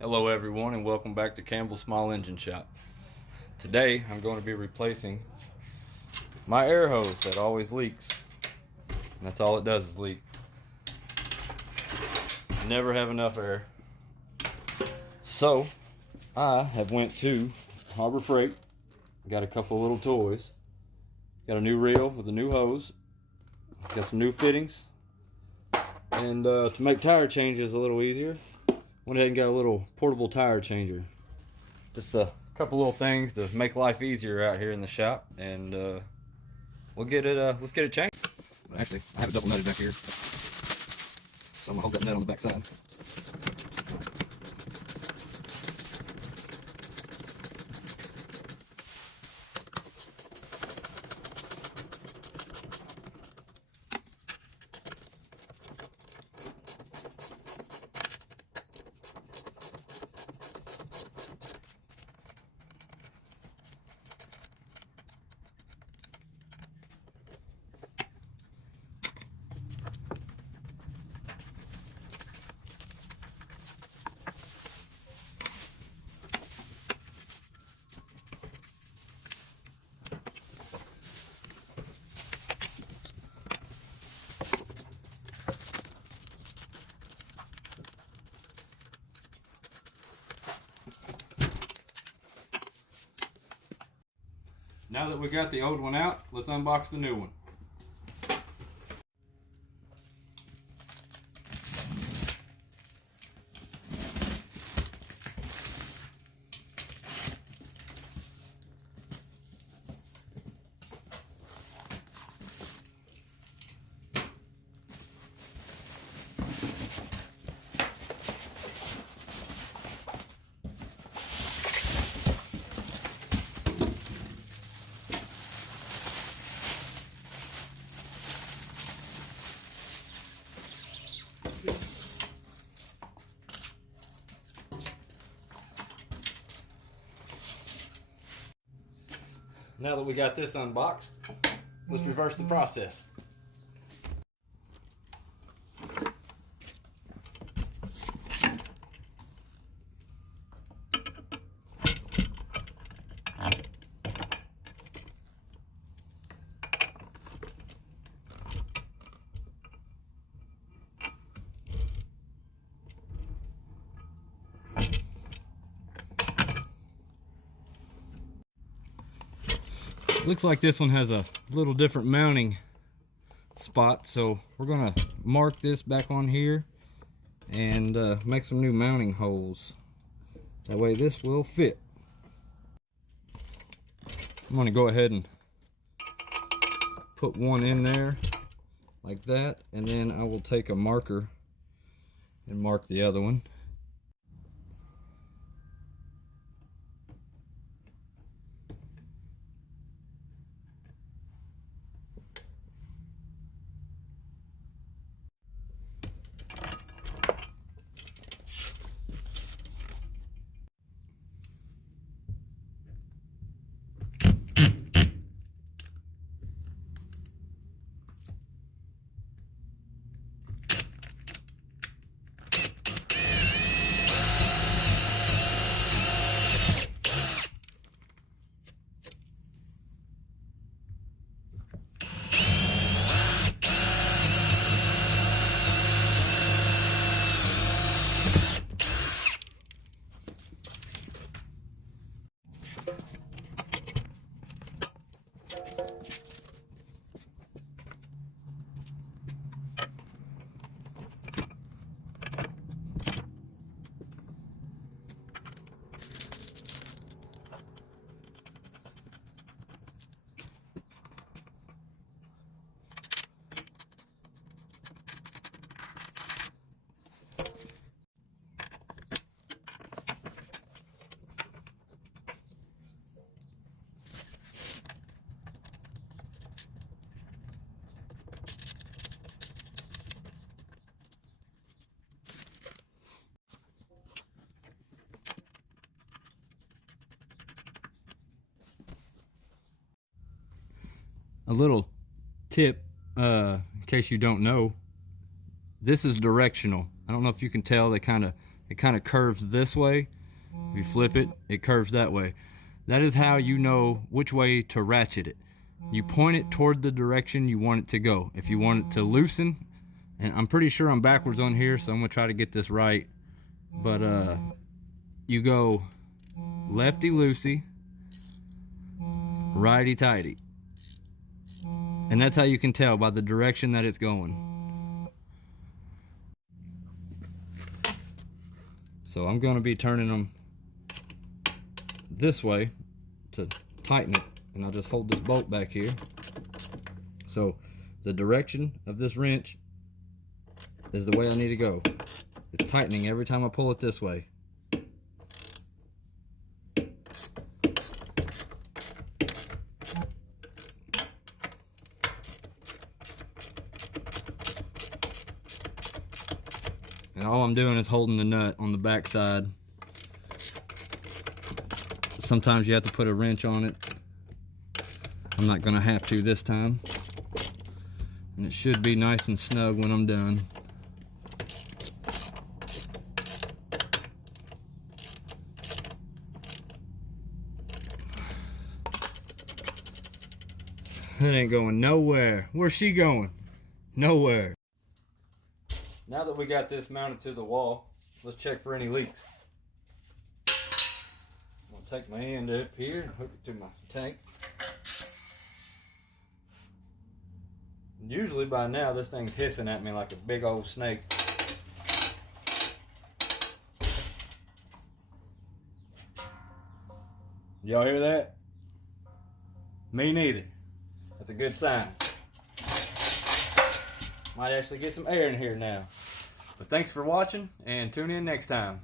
Hello everyone and welcome back to Campbell Small Engine Shop. Today I'm going to be replacing my air hose that always leaks. And that's all it does is leak. Never have enough air. So I have went to Harbor Freight, got a couple little toys, got a new reel with a new hose, got some new fittings, and to make tire changes a little easier, went ahead and got a little portable tire changer. Just a couple little things to make life easier out here in the shop, and we'll get it. Let's get it changed. Actually, I have it double nutted back here, so I'm gonna hold that nut on the back side. Now that we got the old one out, let's unbox the new one. Now that we got this unboxed, let's reverse the process. Looks like this one has a little different mounting spot, so we're gonna mark this back on here and make some new mounting holes. That way this will fit. I'm gonna go ahead and put one in there like that, and then I will take a marker and mark the other one. A little tip, in case you don't know, this is directional. I don't know if you can tell, they kind of it kind of curves this way. If you flip it, it curves that way. That is how you know which way to ratchet it. You point it toward the direction you want it to go. If you want it to loosen, and I'm pretty sure I'm backwards on here, so I'm gonna try to get this right. But you go lefty-loosey, righty-tighty. And that's how you can tell by the direction that it's going. So I'm gonna be turning them this way to tighten it, and I'll just hold this bolt back here. So the direction of this wrench is the way I need to go. It's tightening every time I pull it this way. And all I'm doing is holding the nut on the back side. Sometimes you have to put a wrench on it. I'm not gonna have to this time. And it should be nice and snug when I'm done. That ain't going nowhere. Where's she going? Nowhere. Now that we got this mounted to the wall, let's check for any leaks. I'm gonna take my end up here and hook it to my tank. Usually by now this thing's hissing at me like a big old snake. Y'all hear that? Me neither. That's a good sign. Might actually get some air in here now. But thanks for watching, and tune in next time.